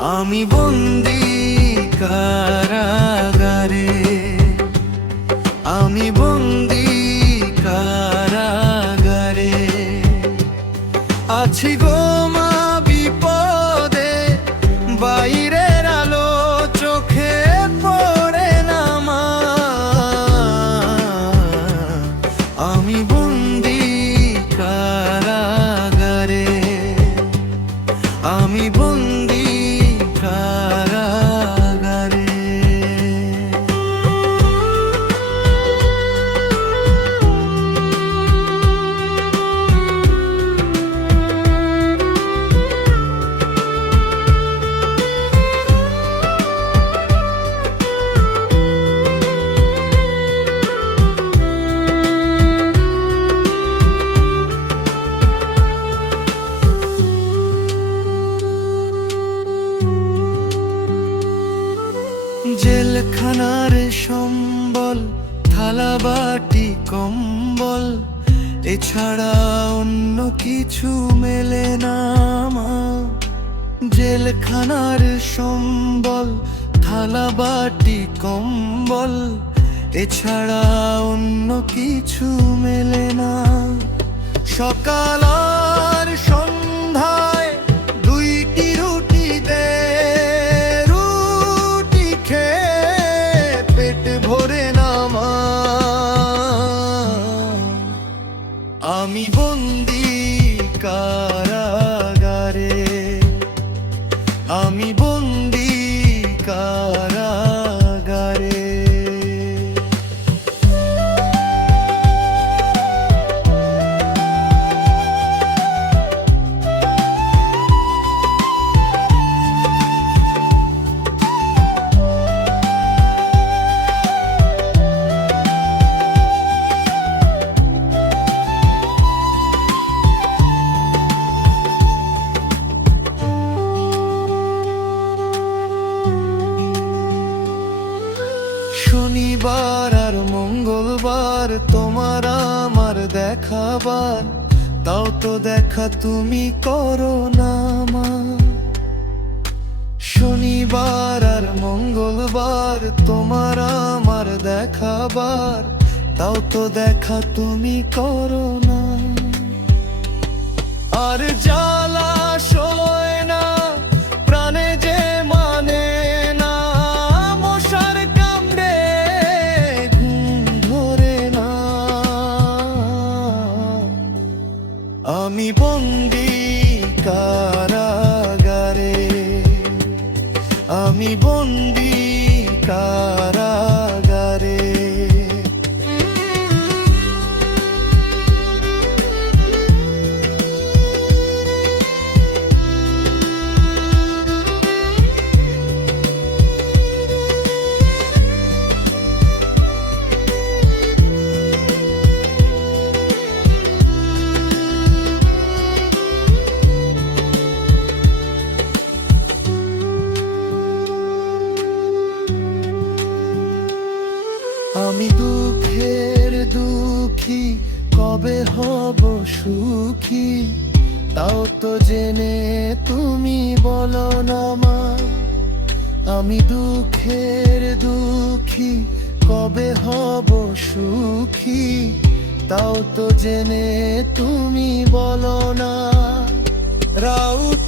আমি বন্দি কারাগারে, আমি বন্দি কারাগারে আছি গো মা বিপদে, বাইরের আলো চোখে পড়ে না মা। আমি বন্দি কারাগারে, আমি বন্দি কারাগারে। জেলখানার সম্বল, থালা বাটি কম্বল, এছাড়া অন্য কিছু মেলে না মা। জেলখানার সম্বল, থালা বাটি কম্বল, এছাড়া অন্য কিছু মেলে না। সকাল আর সন্ধ্যায় দুইটি রুটি দে, রুটি খেয়ে পেট ভরে না মা। আমি বন্দি কারাগারে, আমি বন্দি কারাগারে। শনিবার আর মঙ্গলবার তোমার আমার দেখাবার, তাও তো দেখা তুমি করো না মা। শনিবার আর মঙ্গলবার তোমার আমার দেখাবার, তাও তো দেখা তুমি করো না। আর জ্বালা সয় না প্রাণে যে মানে না, মশার কামড়ে ঘুম ধরে না। আমি বন্দি কারাগারে, আমি বন্দি কারাগারে। আমি দুঃখের দুঃখী, কবে হব সুখী, তাও তো জেনে তুমি বলো না মা। আমি দুঃখের দুঃখী, কবে হব সুখী, তাও তো জেনে তুমি বলো না। রাউত